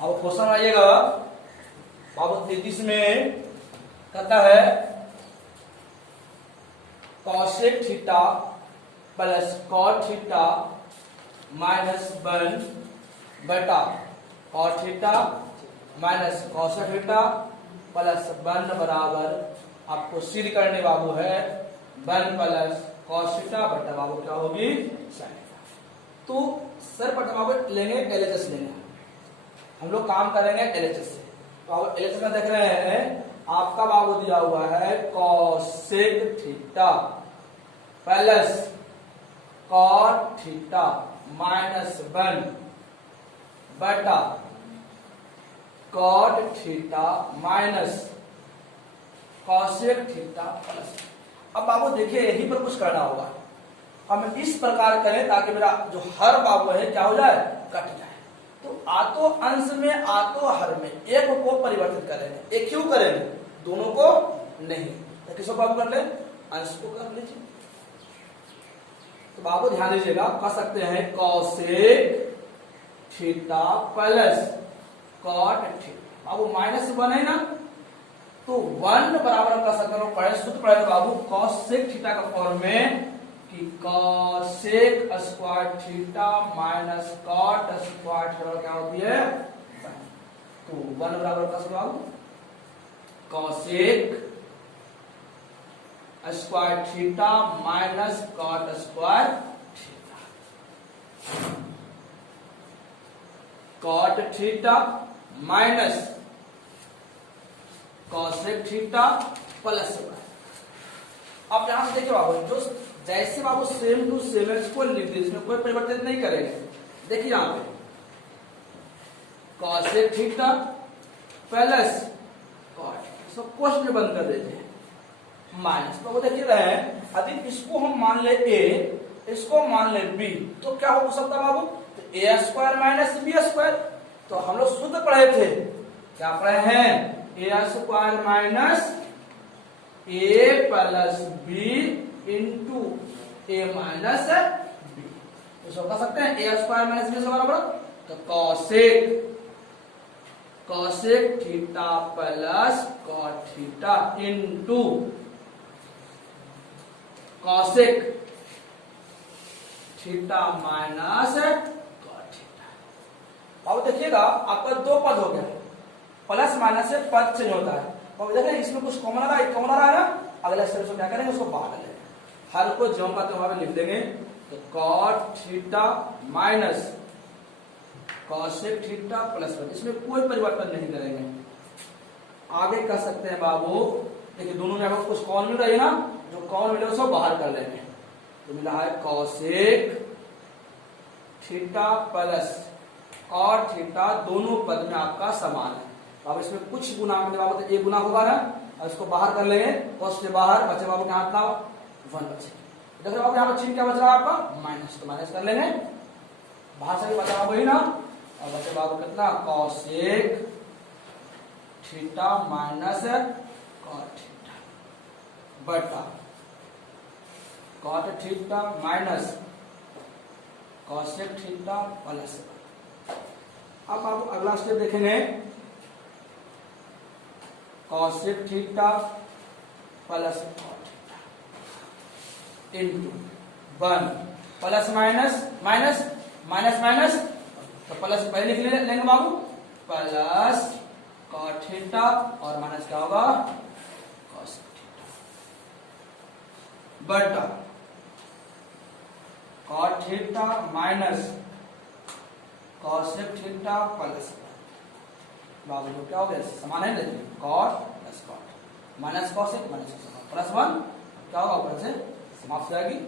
अब क्वेश्चन आइएगा बाबू 33 में कहता है cosec theta plus cot theta minus 1 बटा cot theta minus cosec theta plus 1 बराबर आपको सिद्ध करने बाबू है 1 प्लस कॉस थीटा बटा बाबू क्या होगी साइन थीटा। तो सर बटा बाबू लेंगे एलएचएस लेंगे, हम लोग काम करेंगे एलएचएस से। तो आप एलएचएस में देख रहे हैं आपका बाबू दिया हुआ है cosec theta plus cot theta minus 1 बटा cot theta minus cosec theta plus. अब बाबू देखिए यहीं पर कुछ करना होगा, हम इस प्रकार करें ताकि मेरा जो हर बाबू है क्या हो जाए कट जाए। तो आतो अंश में आतो हर में एक को परिवर्तित करेंगे, एक क्यों करेंगे दोनों को नहीं, तो किसको बाबू कर ले अंश को कर लीजिए। तो बाबू ध्यान दीजिएगा कह सकते हैं cosec theta plus cot theta. बाबू माइनस 1 है ना, तो 1 बराबर हम कर सकते हैं पढ़े सूत्र पढ़े बाबू कॉसेक थीटा का फॉर्म में कि cosec square theta minus cot square theta क्या होती है 1। तो 1 बराबर कर सकते बाबू cosec square theta minus cot square theta, cot theta minus cosec theta plus 1। अब यहां से देखिए बाबू जो जैसे बाबू सेम टू सेम इसको लिख दीजिए, इसमें कोई परिवर्तन नहीं करेंगे। देखिए यहां पे कॉसेक थीटा प्लस कॉट, इसको कोष्ठ में बंद कर दीजिए माइनस। तो वो देखिए रहे हैं यदि इसको हम मान ले ए, इसको मान ले बी, तो क्या हो सकता बाबू तो ए स्क्वायर माइनस बी स्क्वायर। तो हम लोग सूत्र पढ़े थे, क्या पढ़े हैं a square minus A plus B into A minus B. तो कह सकते हैं ए स्क्वायर माइनस बी बराबर तो cosec theta plus cot theta into cosec theta minus cot theta. अब देखिएगा आपका 2 पद हो गया, प्लस माइनस से पद चेंज होता है। और देखें इसमें कुछ कॉमन आ रहा है, कॉमन आ रहा है ना, अगले स्टेप से क्या करेंगे उसको बाहर लेंगे, हर को जो का त्योहार लिख देंगे। तो cot theta minus cosec theta plus 1, इसमें कोई परिवर्तन नहीं करेंगे। आगे कर सकते हैं बाबू देखिए दोनों में आपको कुछ कॉमन मिल रही है ना, जो कॉमन मिले उसको बाहर कर लेंगे। तो मिला है cosec theta plus cot theta, दोनों पद में आपका समान है। अब इसमें कुछ गुना बाबू एक गुना होगा ना, और इसको बाहर कर लेंगे, कॉस से बाहर बचे बाबू क्या हाथ 1 बचे। देखिए बाबू यहाँ पर चिन्ह क्या बच रहा है आपका माइनस, तो माइनस कर लेंगे, बाहर से भी बचा बाबू ही ना, और बचे बाबू कितना cosec theta minus cot theta बटा cot theta minus cosec theta plus 1। अब आप अगला स्टेप देखेंगे cosec theta plus cot theta into 1 plus minus minus minus minus, तो प्लस पहले लिख लेंगे बाबू प्लस कॉट थीटा और माइनस क्या होगा कॉसेक थीटा बटा cot theta minus cosec theta plus 1। बाबू को क्या हो गया समान है, देखिए cot plus cot minus cosec minus plus 1 क्या होगा ऊपर से समाप्त हो जाएगी।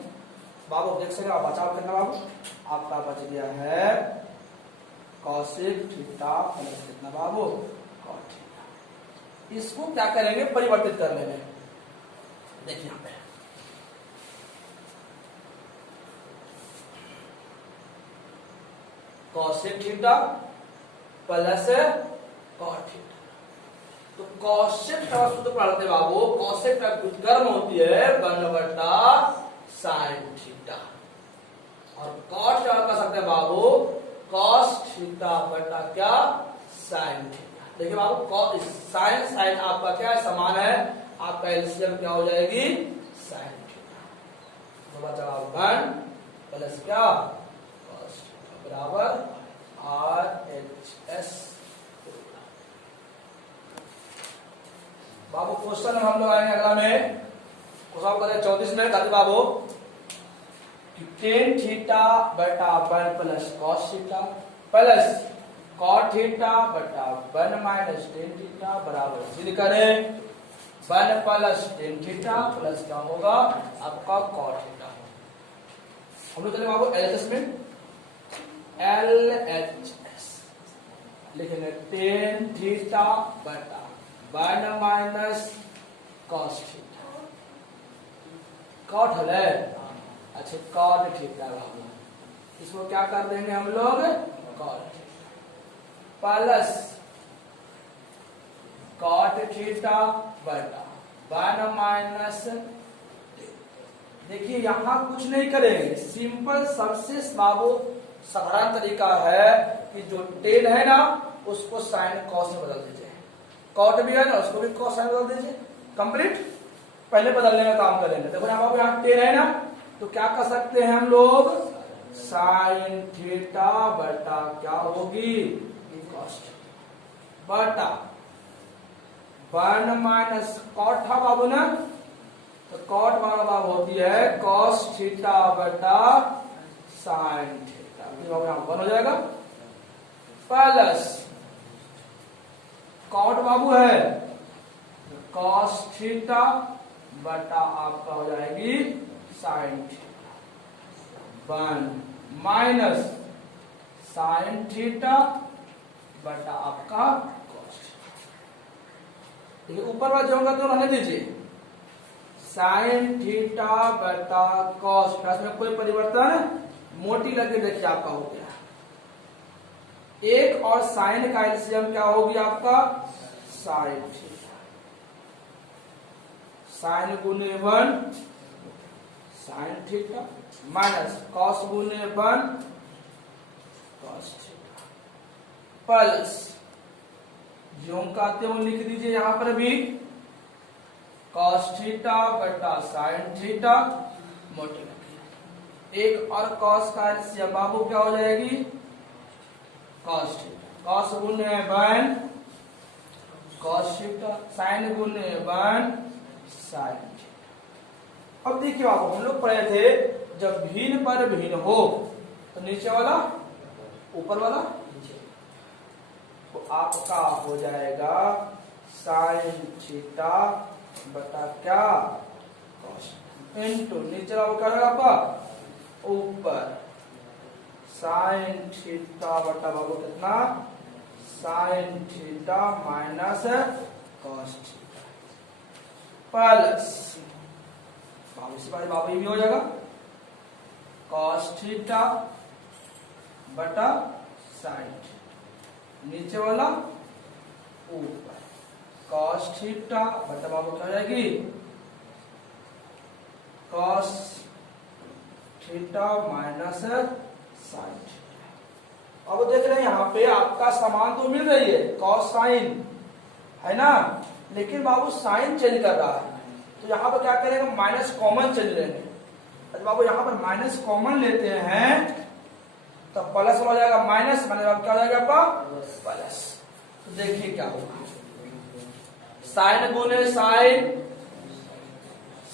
बाबू देख सकते आप बचाव करना बाबू, आपका बच गया है कॉसेक थीटा प्लस कितना बाबू कॉट थीटा। इसको क्या करेंगे परिवर्तित कर लेंगे। देखिए यहां पे cosec theta plus cot theta, तो कॉसेक का सूत्र पढ़ते बाबू, कॉसेक का व्युत्क्रम होती है 1 बटा साइन थीटा, और कॉट क्या कर सकते हैं बाबू कॉस थीटा बटा क्या साइन थीटा। देखिए बाबू साइन साइन आपका क्या है, समान है, आपका एलसीएम क्या हो जाएगी, साइन थीटा। तो बचा 1 प्लस क्या cos थीटा बराबर RHS। बाबू क्वेश्चन हम लोग आएंगे अगला में, क्वेश्चन करें 34 में। कहते बाबू टेन थीटा बटा 1 plus cos theta plus cot theta बटा 1 माइनस टेन थीटा बराबर सिद्ध करें 1 प्लस टेन थीटा प्लस क्या होगा आपका कॉट थीटा। हम लोग चले बाबू एलएचएस में, एलएचएस लिखेंगे टेन थीटा बटा 1 माइनस कॉस थीटा। कॉट है, अच्छा कॉट थीटा बाबू, इसको क्या कर देंगे हम लोग कॉट प्लस कॉट थीटा बटा 1 माइनस। देखिए यहां कुछ नहीं करेंगे, सिंपल सबसे बाबू साधारण तरीका है कि जो टेन है ना उसको साइन कॉस में बदल दीजिए, कॉट भी है ना उसको भी कॉस साइन बदल दीजिए, कंप्लीट। पहले बदलने का काम करेंगे। देखो यहाँ यहाँ टेन है ना, तो क्या कर सकते हैं हम लोग, साइन थीटा बटा क्या होगी कॉस बटा 1 माइनस कॉट था बाबू ना, तो कॉट वाला बाबू होती है कॉस थीटा बटा साइन थीटा, बाबू यहाँ 1 हो जाएगा प्लस कॉट बाबू है कॉस थीटा बटा आपका हो जाएगी sine theta 1 minus sine theta बटा आपका कॉस। देखिए ऊपर वाला जो होगा तो रहने दीजिए, साइन थीटा बटा कॉस, में कोई परिवर्तन मोटी लगे, देखिए आपका हो गया। एक और साइन का एलसीएम क्या होगी आपका साइन थीटा, साइन गुने 1 साइन थीटा माइनस कॉस गुने 1 कॉस थीटा प्लस जो कहते हो लिख दीजिए यहां पर भी कॉस थीटा बटा साइन थीटा मोटे लगे। एक और कॉस का एलसीएम बाबू क्या हो जाएगी कॉस थीटा, कॉस गुने 1 कॉस थीटा साइन गुने 1 साइन थीटा। अब देखिए बाबू हम लोग पढ़े थे जब भिन्न पर भिन्न हो तो नीचे वाला ऊपर वाला नीचे, तो आपका हो जाएगा साइन थीटा बटा क्या कॉस इनटू नीचे वाला क्या होगा आपका ऊपर साइन थीटा बटा बाबू कितना sine theta minus cos theta plus बाबू इसी बार बाबू ये भी हो जाएगा कॉस थीटा बटा साइन थीटा, नीचे वाला ऊपर कॉस थीटा बटा बाबू क्या हो जाएगी cos theta minus sine theta. अब देख रहे हैं यहाँ पे आपका समान तो मिल रही है कॉस साइन है ना, लेकिन बाबू साइन चेंज कर रहा है, तो यहाँ पर क्या करेंगे माइनस कॉमन चेंज लेंगे। अच्छा बाबू यहाँ पर माइनस कॉमन लेते हैं तो प्लस हो जाएगा माइनस, मतलब क्या हो जाएगा आपका प्लस। तो देखिए क्या होगा साइन गुने साइन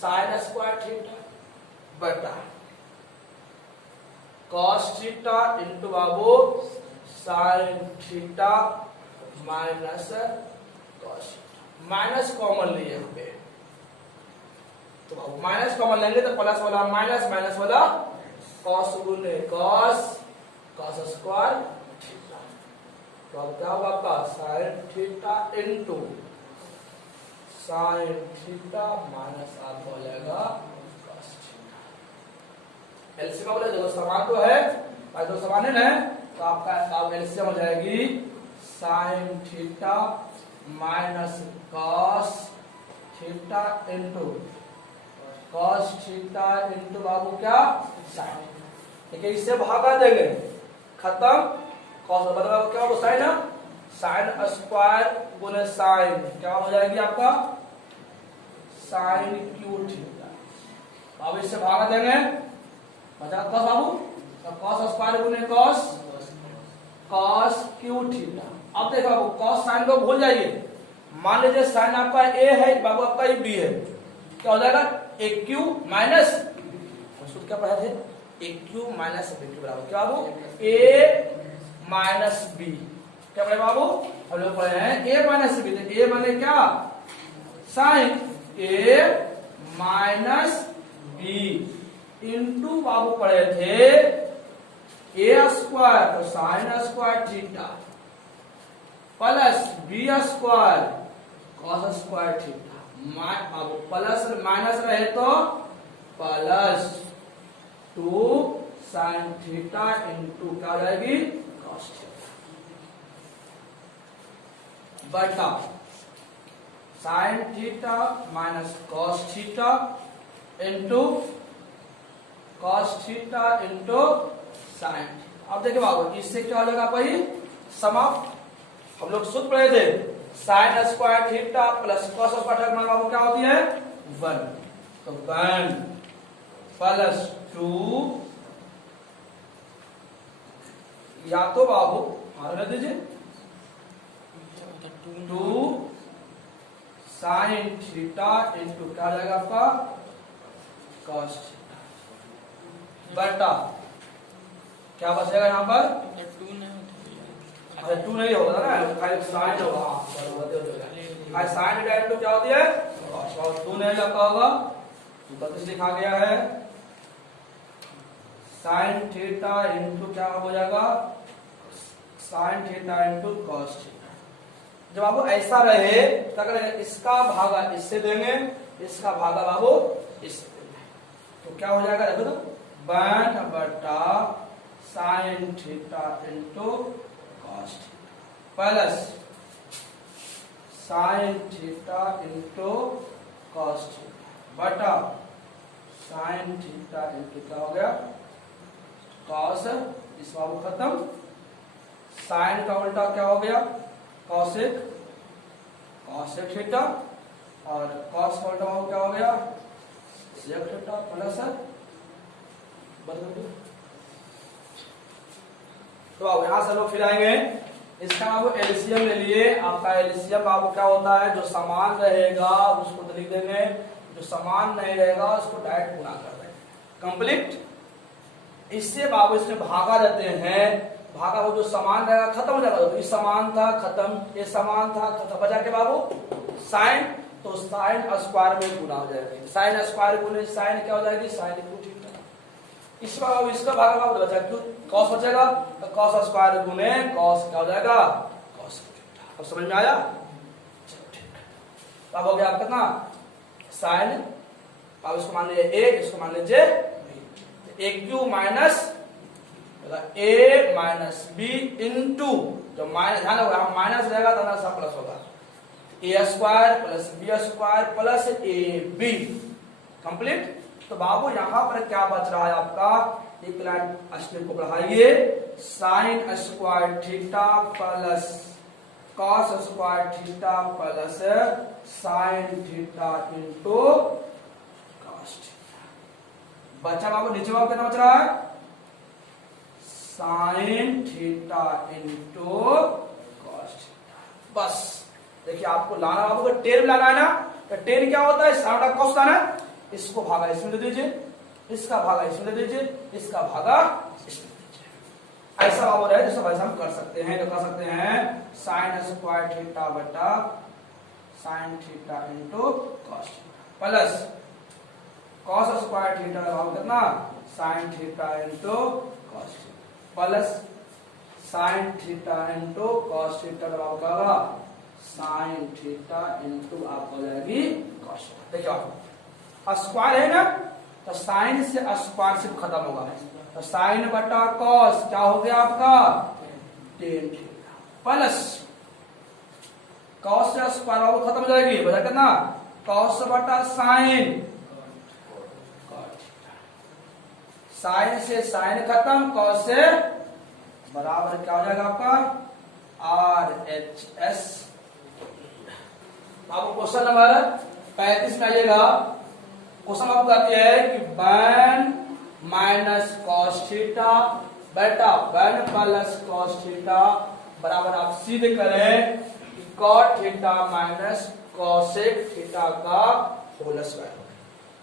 साइन स्क्वायर थीटा बटा कॉस थीटा इंटू बाबू sine theta minus cos, minus common लिए यहाँ पे, तो बाबू माइनस कॉमन लेंगे तो प्लस वाला माइनस माइनस वाला कॉस गुने कॉस कॉस स्क्वायर थीटा, तो अब क्या होगा आपका sign theta into sign theta minus आपका हो जाएगा कॉस थीटा। एलसीएम बोले दोनों समान तो है, भाई दो समान है ना, तो आपका एलसीएम हो जाएगी sine theta minus cos theta into cos theta into बाबू क्या साइन, देखिए इससे भागा देंगे खत्म, कॉस मतलब क्या होगा साइन है साइन स्क्वायर गुने साइन क्या हो जाएगी आपका साइन क्यू थीटा। अब इससे भागा देंगे बचा कॉस बाबू, कॉस स्क्वायर गुने कॉस कॉस क्यू थीटा। अब देखो बाबू कॉस साइन को भूल जाइए, मान लीजिए साइन आपका ए है बाबू, आपका ये बी है, क्या हो जाएगा ए क्यू माइनस क्या पढ़ा थे ए क्यू माइनस बी क्यू बराबर क्या बाबू ए माइनस बी। क्या पढ़े बाबू हम लोग पढ़े हैं ए माइनस बी, तो ए माने क्या sine A minus B into बाबू पढ़े थे ए स्क्वायर तो sine square theta plus B square cos square theta. अब प्लस माइनस रहे तो प्लस 2 साइन थीटा इंटू क्या हो जाएगी कॉस थीटा बटा sine theta minus cos theta into cos theta into sign. अब देखिए बाबू इससे क्या हो जाएगा भाई समाप्त। हम लोग सूत्र पढ़े थे sine square theta plus cos square theta बाबू क्या होती है 1, तो 1 प्लस 2 या तो बाबू आगे दीजिए 2 साइन थीटा इंटू क्या जाएगा आपका कॉस थीटा बटा क्या बचेगा यहाँ पर 2 नहीं होगा ना साइन होगा साइन इंटू क्या होती है कॉस। 2 नहीं लगा होगा तो लिखा गया है साइन थीटा इंटू क्या हो जाएगा sign theta into cos theta. जब बाबू ऐसा रहे तो अगर इसका भागा इससे देंगे इसका भागा बाबू इससे देंगे तो क्या हो जाएगा देखो तो 1 बटा sine theta into cos theta plus sine theta into cos theta बटा साइन थीटा इंटू क्या हो गया कॉस। इस बाबू खत्म। साइन का उल्टा क्या हो गया कॉसेक कॉसेक थीटा और कॉस का उल्टा बाबू क्या हो गया सेक थीटा प्लस तो बाबू यहां से लोग फिर आएंगे इसका बाबू एलसीएम ले लिए। आपका एलसीएम बाबू क्या होता है जो समान रहेगा उसको तो लिख देंगे, जो समान नहीं रहेगा उसको डायरेक्ट गुणा कर देंगे कंप्लीट। इससे बाबू इसमें भागा देते हैं, भागा वो जो समान रहेगा खत्म हो जाएगा, ये समान था खत्म, ये समान था खत्म, बचा के बाबू साइन तो साइन स्क्वायर में गुना हो जाएगी, साइन स्क्वायर गुने साइन क्या हो जाएगी साइन क्यू थीटा। इस बाबू इसका भागा बाबू बचा क्यू कॉस बचेगा तो कॉस स्क्वायर गुने कॉस क्या हो जाएगा कॉस थीटा। अब समझ में आया अब हो गया कितना साइन। अब इसको मान लीजिए ए इसको मान लीजिए a q minus a minus B into जो माइनस ध्यान होगा माइनस रहेगा तो ना प्लस होगा ए square plus B square plus a b complete. तो बाबू यहां पर क्या बच रहा है आपका एक लाइन स्टेप को बढ़ाइए sign square theta plus cos square theta plus sine theta into cos theta. बचा बाबू नीचे बाबू कितना बच रहा है sign theta into cos theta. बस देखिए आपको लाना बाबू को टेन लाना है ना, तो टेन क्या होता है साइन कॉस लाना है, इसको भागा इसमें दे दीजिए, इसका भागा इसमें दे दीजिए, इसका भागा इसमें दे दीजिए। ऐसा बाबू रहे जैसा वैसा हम कर सकते हैं, तो कर सकते हैं साइन स्क्वायर थीटा बटा sine theta into cos theta plus cos square theta बाबू कितना sine theta into cos theta plus sine theta into cos theta बाबू का साइन थीटा इंटू आप हो जाएगी कॉस। देखिए आप स्क्वायर है ना तो साइन से स्क्वायर से खत्म होगा, तो साइन बटा कॉस क्या हो गया आपका टेन थीटा प्लस कॉस से स्क्वायर बाबू खत्म हो जाएगी बचा कितना कॉस बटा साइन साइन से साइन खत्म कॉस से बराबर क्या हो जाएगा आपका RHS। आपको क्वेश्चन नंबर 35 में आइएगा। क्वेश्चन आपको कहती है कि वन माइनस कॉस थीटा बेटा वन प्लस कॉस थीटा बराबर आप सीधे करें cot theta minus cosec theta का होल स्क्वायर।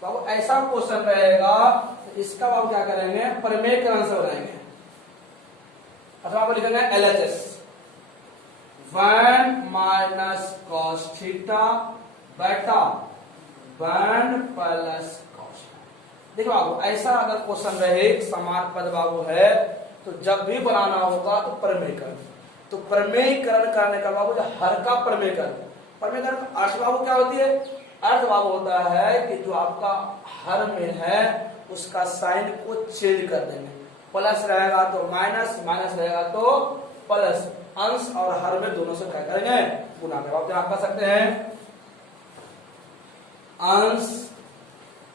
तो अब ऐसा क्वेश्चन रहेगा तो इसका आप क्या करेंगे प्रमेयकरण से बनाएंगे। अथवा आप लिखेंगे LHS one minus cos theta बेटा वन प्लस कॉस। देखो बाबू ऐसा अगर क्वेश्चन रहे समान पद बाबू है तो जब भी बनाना होगा तो प्रमेयकरण। तो प्रमेयकरण करने का बाबू हर का प्रमेयकरण का अर्थ बाबू क्या होती है? अर्थ बाबू होता है कि जो आपका हर में है उसका साइन को चेंज कर देंगे। प्लस रहेगा तो माइनस, माइनस रहेगा तो प्लस। अंश और हर में दोनों से क्या करेंगे गुना करेंगे। आप यहाँ कर सकते हैं अंश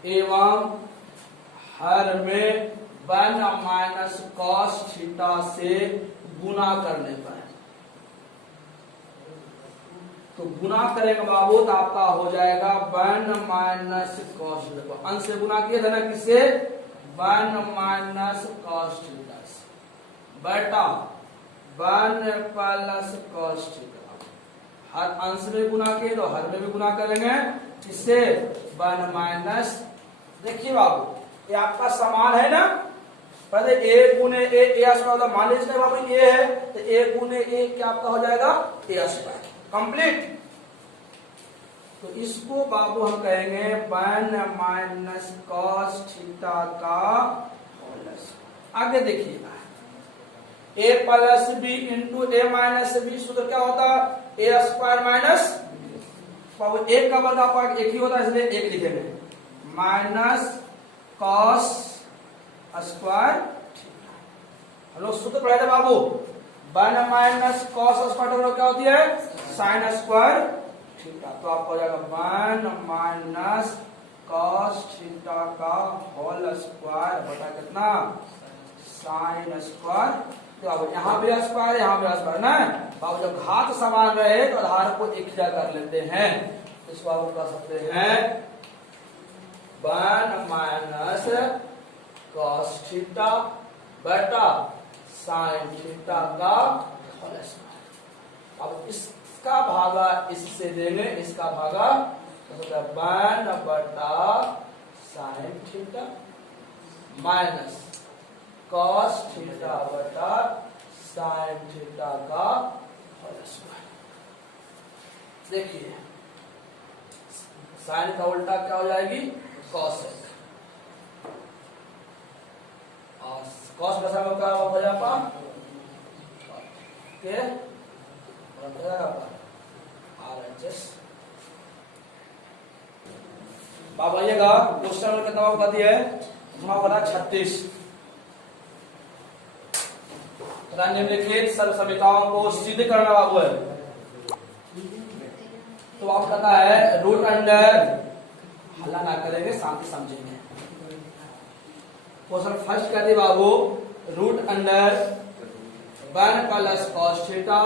एवं हर में वन माइनस कॉस थीटा से गुना करने पर। तो गुना करेंगे बाबू तो आपका हो जाएगा वन माइनस कॉस थीटा। अंश से गुना किए थे ना किससे? वन माइनस कॉस थीटा से बेटा वन प्लस कॉस थीटा। हर अंश में गुना किए तो हर में भी गुना करेंगे किससे? One minus. देखिए बाबू ये आपका समान है ना। पहले ए गुने ए स्क्वायर मान लीजिए बाबू ये है तो ए गुने ए क्या आपका हो जाएगा ए स्क्वायर कंप्लीट। तो इसको बाबू हम कहेंगे वन माइनस कॉस थीटा का होल स्क्वायर। आगे देखिएगा ए plus B into A minus B सूत्र क्या होता है? ए स्क्वायर माइनस बाबू एक का वर्ग आपका एक ही होता है इसलिए एक लिखेंगे माइनस कॉस स्क्वायर थीटा। हम लोग सूत्र पढ़े थे बाबू वन माइनस कॉस स्क्वायर क्या होती है? Sign square theta. तो आपको हो जाएगा वन माइनस कॉस थीटा का होल स्क्वायर बटा कितना? Sine square. तो अब यहाँ भी स्क्वायर यहाँ भी स्क्वायर ना बाबू। जब घात समान रहे तो आधार को एक जगह कर लेते हैं। इसको आप कर सकते हैं वन माइनस कॉस थीटा बेटा साइन थीटा का होल स्क्वायर। अब इसका भागा इससे देंगे इसका भागा तो वन बटा sine theta minus cos theta बटा साइन थीटा का होल स्क्वायर। देखिए साइन का उल्टा क्या हो जाएगी? कॉसेक। और कॉस बसा में क्या हो जाएगा? के RHS। बाबू आइएगा क्वेश्चन नंबर कितना कर दिया है? हमारा 36। निम्नलिखित सर्व समीकरणों को सिद्ध करना बाबू है। तो आप कहता है रूट अंडर हल्ला ना करेंगे शांति समझेंगे। क्वेश्चन फर्स्ट कहते बाबू root under one plus cos theta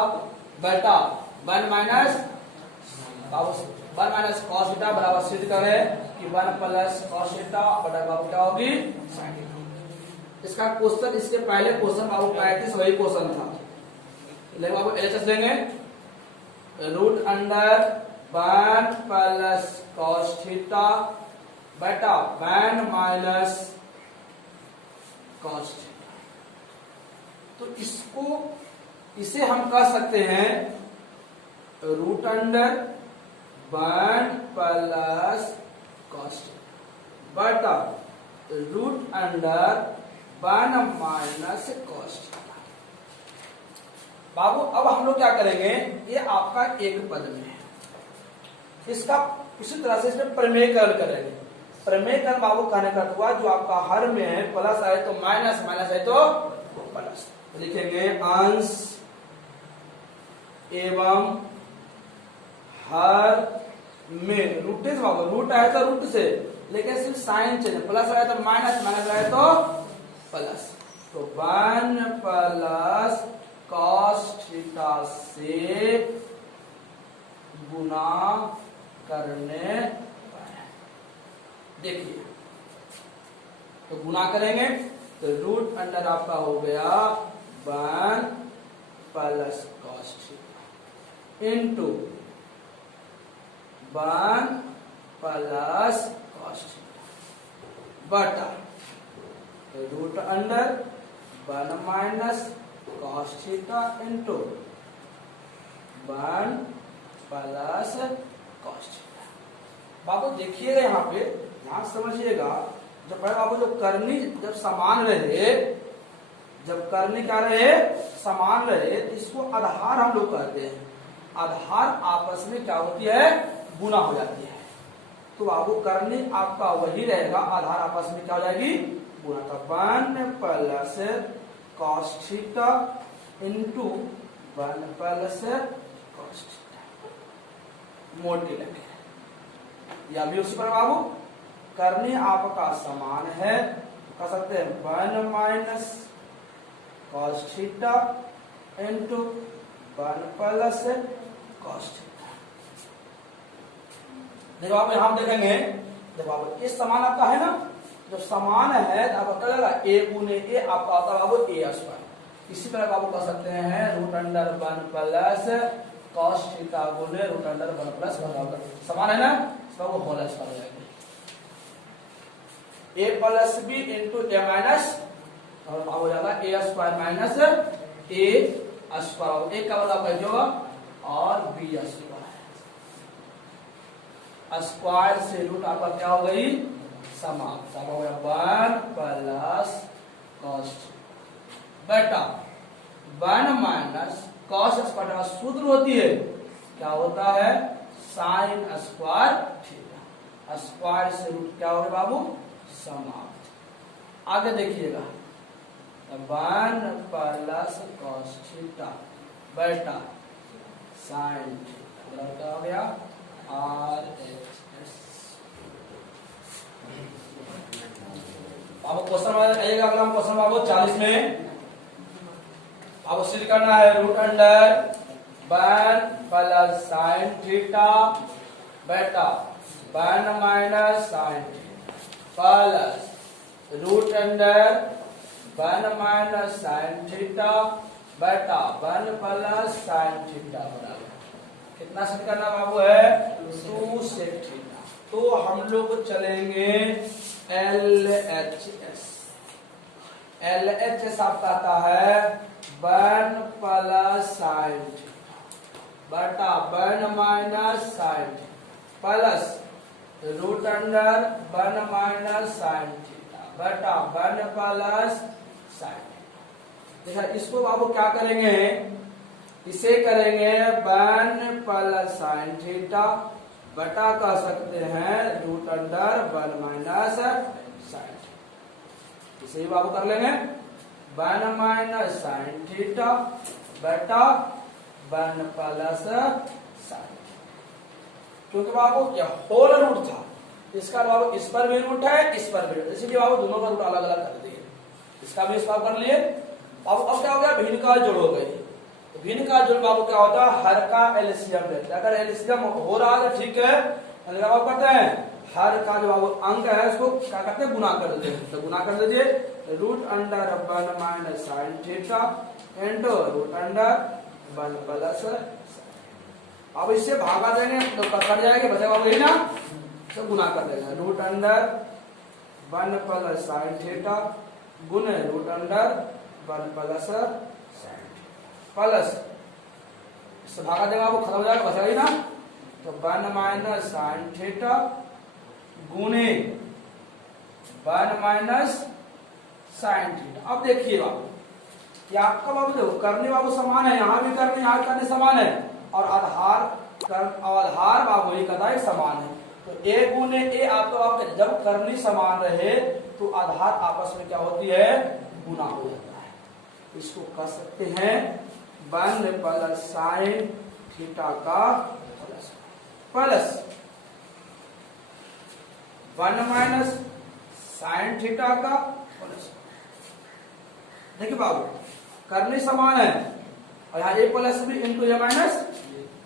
बेटा वन माइनस कॉस थीटा बराबर सिद्ध करें कि वन प्लस कॉस थीटा बटा बाबू क्या होगी साइन थीटा। इसका क्वेश्चन इसके पहले क्वेश्चन बाबू 35 वही क्वेश्चन था। लेकिन बाबू LHS लेंगे root under one plus cos theta बेटा वन माइनस कॉस थीटा। तो इसे हम कह सकते हैं root under one plus cos theta बेटा root under one minus cos theta. बाबू अब हम लोग क्या करेंगे ये आपका एक पद में है इसका इसी तरह से इसमें प्रमेयकरण करेंगे। प्रमेयकरण बाबू कहने का हुआ जो आपका हर में है प्लस है तो माइनस, माइनस है तो प्लस। तो लिखेंगे अंश एवं हर में रूट से बाबू रूट आया तो रूट से लेकिन सिर्फ साइन चेंज प्लस आया तो माइनस, माइनस आया तो प्लस। तो वन प्लस कॉस थीटा से गुना करने पर। देखिए तो गुना करेंगे तो रूट अंडर आपका हो गया 1 plus cos theta into 1 plus cos theta बटा root under 1 minus cos theta into 1 plus cos theta. बाबू देखिएगा यहाँ पे, यहाँ समझिएगा, जब पहले बाबू जो करनी जब समान रहे, जब करनी क्या रहे समान रहे, इसको आधार हम लोग कहते हैं। आधार आपस में क्या होती है गुना हो जाती है। तो बाबू करनी आपका वही रहेगा, आधार आपस में क्या हो जाएगी गुना। तो 1 plus cos theta into 1 plus cos theta मोटी लगे या भी उसी पर बाबू करनी आपका समान है, कह सकते हैं 1 minus cos theta into 1 plus cos theta. देखो आप यहां देखेंगे, देखो आप इस समान आपका है ना, जो समान है तो आपका क्या होगा a गुने a आपका होता है बाबू a स्क्वायर। इसी तरह बाबू कह सकते हैं root under 1 plus cos theta गुने रूट अंडर 1 प्लस 1 समान है ना, इसका वो होल स्क्वायर हो जाएगा a plus b into a minus और हो जाएगा a square minus a square. एक का मतलब आपका जो और b स्क्वायर से रूट आपका क्या हो गई समाप्त। हो गया 1 प्लस कॉस बेटा 1 माइनस कॉस स्क्वायर सूत्र होती है क्या होता है साइन स्क्वायर थीटा। स्क्वायर से रूट क्या हो गया बाबू समाप्त। आगे देखिएगा 1 प्लस कॉस थीटा बेटा साइन थीटा क्या हो गया RHS। बाबू क्वेश्चन आइएगा अगला क्वेश्चन बाबू 40 में आपको सिद्ध करना है root under 1 plus sine theta बेटा 1 minus sine theta plus root under 1 minus sine theta बेटा 1 प्लस साइन थीटा बराबर कितना सिद्ध करना बाबू है 2 सेक थीटा। तो हम लोग चलेंगे LHS। LHS आपका आता है 1 प्लस साइन थीटा बटा 1 minus sine theta plus root under 1 minus sine theta बटा 1 प्लस साइन थीटा। देखा इसको बाबू क्या करेंगे, इसे करेंगे 1 प्लस साइन थीटा बटा कह सकते हैं root under 1 minus sine theta. इसे ही बाबू कर लेंगे 1 माइनस साइन थीटा बटा 1 प्लस साइन। क्योंकि बाबू यह होल रूट था, इसका बाबू इस पर भी रूट है इस पर भी रूट, इसीलिए बाबू दोनों का रूट अलग अलग कर दिए। इसका भी इसका कर लिए बाबू। अब क्या हो गया भिन्न का जोड़ हो गई। भिन्न का जोड़ बाबू क्या होता है हर का एलसीएम लेते हैं। अगर एलसीएम हो रहा है ठीक है, बाबू करते हैं हर का जो बाबू अंक है उसको क्या करते हैं गुना कर देते हैं। तो गुना कर दीजिए root under 1 minus sine theta into root under 1 plus. अब इससे भागा देंगे तो कट जाएगा, बचेगा बाबू यही ना, तो गुना कर देंगे root under 1 plus sine theta गुने रूट अंडर 1 प्लस प्लस इससे भागा देगा वो खत्म हो जाएगा, बचेगा ही ना। तो 1 माइनस साइन थीटा गुने 1 माइनस साइन थीटा। अब देखिए बाबू कि आपका बाबू देखो करने बाबू समान है, यहाँ भी करने यहाँ करने समान है और आधार बाबू ही कदाई समान है। तो a गुने a आपका जब करनी समान रहे तो आधार आपस में क्या होती है गुना हो जाता है। इसको कह सकते हैं 1 प्लस साइन थीटा का प्लस 1 माइनस साइन थीटा का प्लस। देखिए बाबू करनी समान है, और यहाँ ए plus B into A minus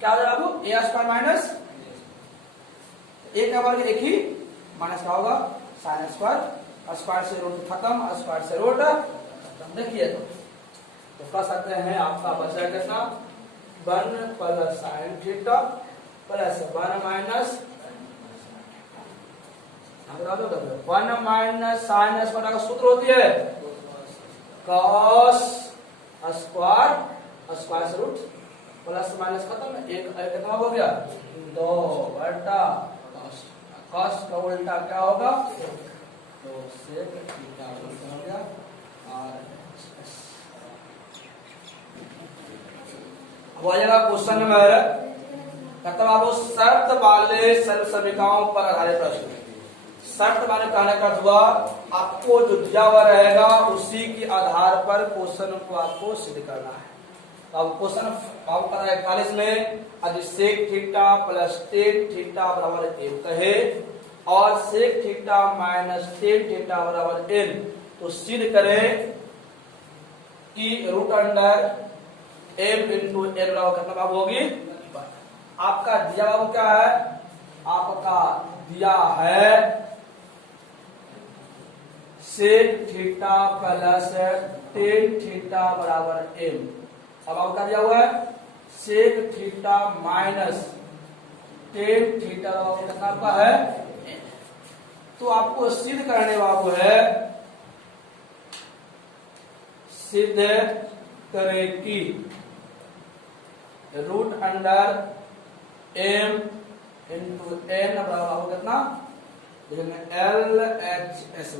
क्या हो जाएगा बाबू ए स्क्वायर माइनस ए का वर्ग एक ही माइनस क्या होगा साइन स्क्वायर, स्क्वायर से रूट खत्म, स्क्वायर से रूट खत्म। देखिए तो कह सकते हैं आपका बचा कितना 1 plus sine theta plus 1 minus 1 minus sine square का सूत्र होती है कॉस स्क्वायर, स्क्वायर से रूट प्लस माइनस खत्म, एक कितना हो गया 2 बटा कॉस का उल्टा क्या होगा 2 सेक थीटा हो गया और हो जाएगा क्वेश्चन नंबर खत्म। आपको शर्त वाले सर्व समीकरणों पर आधारित प्रश्न, शर्त वाले कहने का हुआ आपको जो दिया हुआ रहेगा उसी के आधार पर क्वेश्चन को आपको सिद्ध करना है। तो अब क्वेश्चन आपको पता है 41 में यदि sec theta plus tan theta बराबर एन कहे और sec theta minus tan theta बराबर एन, तो सिद्ध करें कि root under M into N बराबर कितना बाबू होगी। आपका दिया बाबू क्या है, आपका दिया है sec theta plus tan theta बराबर एम। अब आपका दिया हुआ है sec theta minus tan theta बराबर कितना आपका है। तो आपको सिद्ध करने बाबू है, सिद्ध करें कि root under M into N बराबर होगा कितना देखेंगे L H S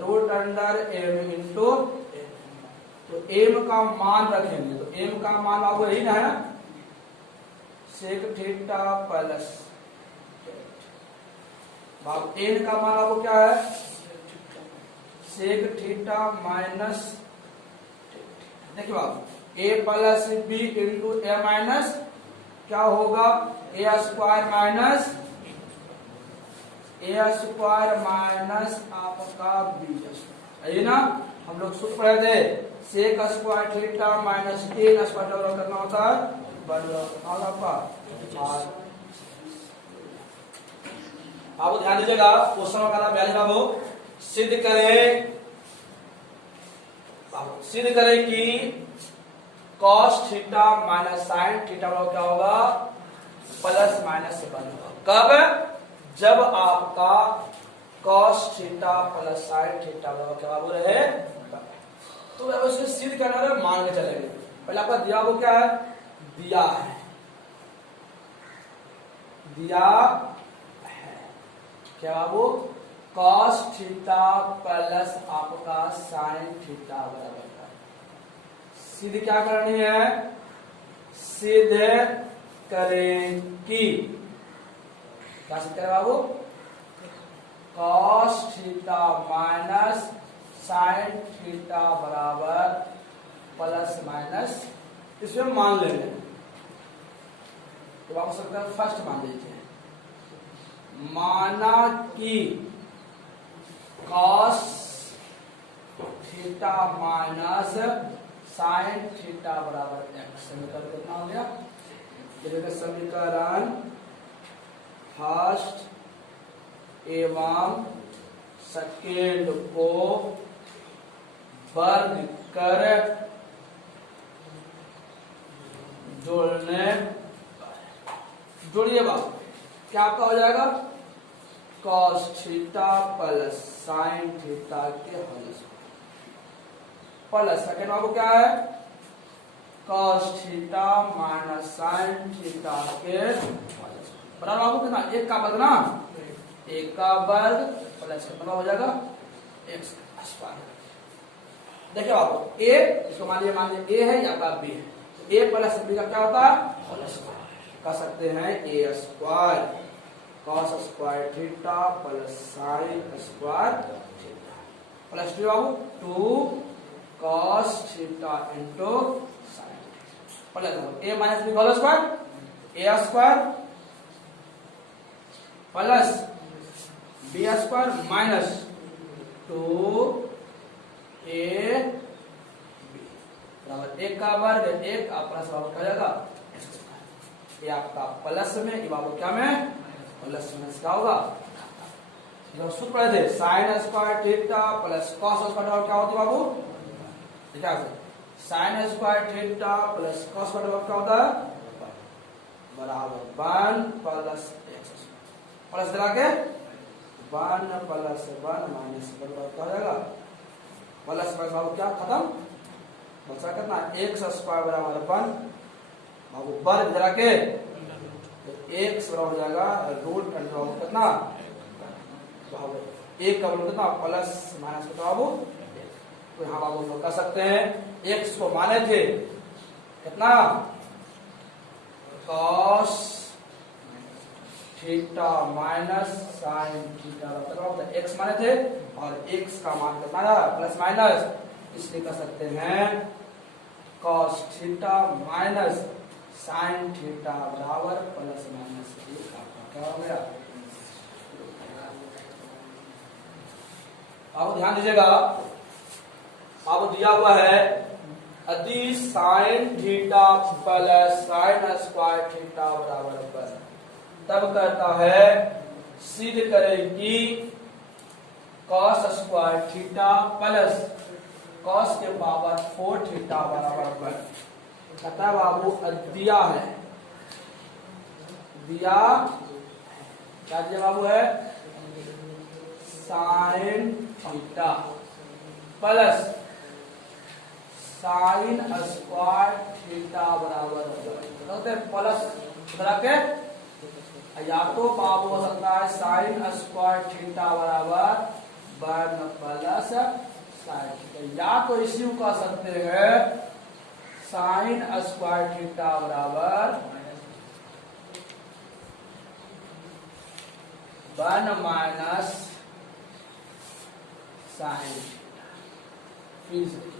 root under M into N. तो एम का मान रखेंगे, तो एम का मान आपको यही ना है ना सेक थीटा प्लस बाबू एन का मान आपको क्या है सेक थीटा माइनस, देखिए बाबू A plus B into A minus क्या होगा ए स्क्वायर माइनस आपका बी स्क्वायर, है ना। हम लोग सूत्र पढ़े थे sec square theta minus tan square करना होता है आपका। आप ध्यान दीजिएगा क्वेश्चन का पहले बाबू सिद्ध करें कि cos theta minus sine theta क्या होगा प्लस माइनस से बन होगा। कब, जब आपका cos theta plus sine theta क्या बाबू रहे। तो उसको सिद्ध करना है, मान के चलेंगे। पहले आपका दिया वो क्या है, दिया है क्या बाबू cos थीटा प्लस आपका साइन थीटा बराबर का सिद्ध क्या करनी है, सिद्ध करें कि क्या सिद्ध करें बाबू cos theta minus sine theta बराबर प्लस माइनस, इसमें मान लेंगे। तो आप सकते हैं फर्स्ट मान लीजिए, माना कि cos theta minus sine theta बराबर x। समीकरण कितना हो गया, समीकरण फर्स्ट एवं सेकेंड को वर्ग कर जोड़िए बाबू क्या आपका हो जाएगा cos theta plus sine theta के होल प्लस सेकेंड बाबू क्या है cos theta minus sine theta के बराबर बाबू कितना एक का वर्ग ना, एक का वर्ग प्लस कितना हो जाएगा एक्स स्क्वायर। देखिए बाबू ए इसको मान लीजिए ए है या आपका बी है, तो ए प्लस बी का क्या होता है होल स्क्वायर। कह सकते हैं a square cos square theta plus sine square theta plus two बाबू 2 cos theta into sine plus a minus b whole square a square plus B square minus 2 a b बराबर 1 का वर्ग 1 आप plus बराबर क्या हो जाएगा x स्क्वायर। ये आपका प्लस में, ये बाबू क्या में प्लस माइनस क्या होगा। जब सूत्र पढ़े थे sine square theta plus cos square क्या होती है बाबू, क्या sign square theta plus cos square क्या होता है बराबर 1 प्लस x स्क्वायर। प्लस दिला के 1 प्लस 1 माइनस बराबर क्या हो जाएगा प्लस माइनस बाबू क्या खत्म बचा कितना x स्क्वायर बराबर 1 बाबू वर्ग दिला के x बराबर हो जाएगा रूट अंडर बाबू कितना बाबू 1 का बराबर कितना प्लस माइनस कितना बाबू। तो यहाँ बाबू हम कर सकते हैं x को माने थे कितना cos theta minus sine theta मतलब x माने थे और x का मान कितना था प्लस माइनस, इसलिए कर सकते हैं cos theta minus sine theta बराबर प्लस माइनस 1 आपका क्या हो गया। आप ध्यान दीजिएगा, आपको दिया हुआ है यदि sign theta plus sine square theta बराबर 1 तब कहता है सिद्ध करें कि cos square theta plus cos के पावर 4 थीटा बराबर 1। कहता है बाबू दिया है, दिया क्या दिया बाबू है sign theta plus sine square theta बराबर प्लस बना के या तो बाबू हो सकता है साइन स्क्वायर थीटा बराबर 1 प्लस साइन थीटा, या तो इसी को कह सकते हैं साइन स्क्वायर थीटा बराबर 1 माइनस साइन थीटा। फिर से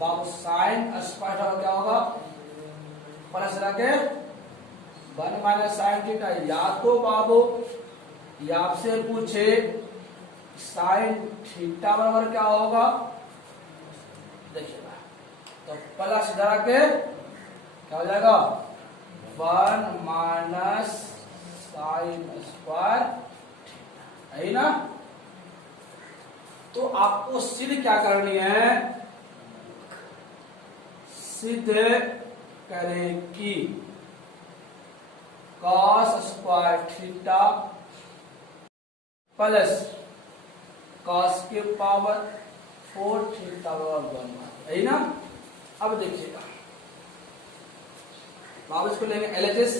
बाबू साइन स्क्वायर क्या होगा प्लस रखे 1 माइनस साइन थीटा, या तो बाबू ये आपसे पूछे साइन थीटा बराबर क्या होगा देखिएगा तो प्लस धरा के क्या हो जाएगा 1 माइनस साइन स्क्वायर है ना। तो आपको सिद्ध क्या करनी है, सिद्ध करें कि cos square theta plus cos के पावर 4 थीटा बराबर 1 है ना। अब देखिएगा आप इसको लेंगे LHS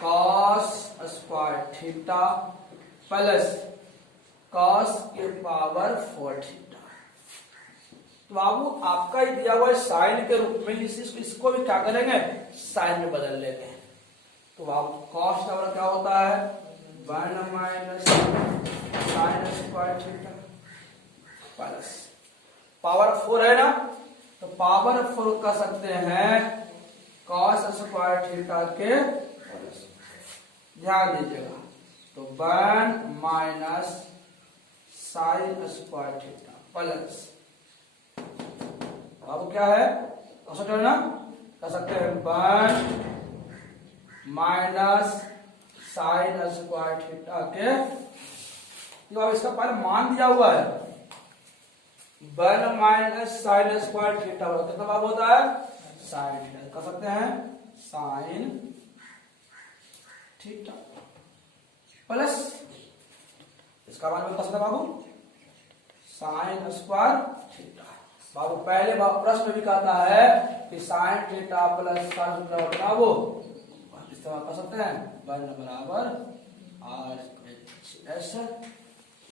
cos square theta plus cos के पावर 4 थीटा। तो बाबू आपका ही दिया हुआ है साइन के रूप में, इसको भी क्या करेंगे साइन में बदल लेंगे। तो बाबू cos का बराबर क्या होता है 1 minus sign square theta plus power 4 है ना, तो पावर 4 कर सकते हैं cos स्क्वायर थीटा के प्लस, ध्यान दीजिएगा तो 1 minus sign square theta plus अब क्या है ना कर सकते हैं 1 माइनस साइन स्क्वायर थीटा के, तो अब इसका पहले मान दिया हुआ है 1 माइनस साइन स्क्वायर थीटा कितना बाब होता है साइन थीटा, कर सकते हैं साइन थीटा प्लस इसका मान में कर सकते बाबू साइन स्क्वायर थीटा। बाबू पहले प्रश्न भी कहता है कि sign theta plus sine theta बनाओ, इस्तेमाल कर सकते हैं 1 बराबर RHS